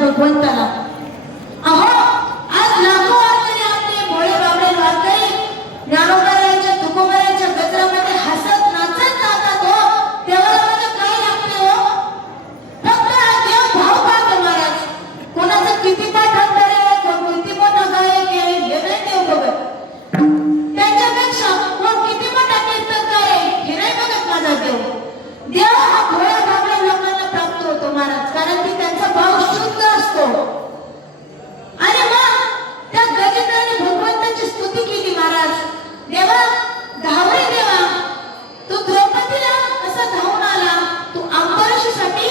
भगवंताला. अहो आज लाखो वारकरी आपले भोळे बाबळे वारकरी ज्ञानोबारायांच्या तुकोबारायांच्या गजरामध्ये हसत नाचत जातात हो. देवाला म्हणजे काय लागते हो? फक्त हा देव भाव पाहतो महाराज. कोणाचं किती पाठ अंतर आहे, कोण किती मोठा गायक आहे हे नाही देव बघत. त्यांच्यापेक्षा कोण किती मोठा कीर्तनकार आहे हे नाही बघत माझा देव. देव हा भोळ्या बाबळ्या लोकांना प्राप्त होतो महाराज, कारण की त्यांचा भाव शुद्ध असतो. आणि मग त्या गजेंद्राने भगवंताची स्तुती केली महाराज. देवा धावरे देवा, तू द्रौपदीला कसा धावून आला, तू अंबरीषीसाठी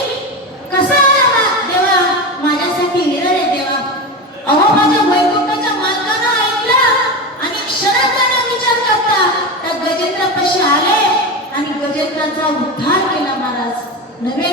कसा आला देवा, माझ्यासाठी हिरडे देवा. अहो माझ्या वैकुंठाच्या मालकानं ऐकलं आणि क्षणाचा विचार करता त्या गजेंद्रापाशी आले आणि गजेंद्राचा उद्धार केला महाराज. नवे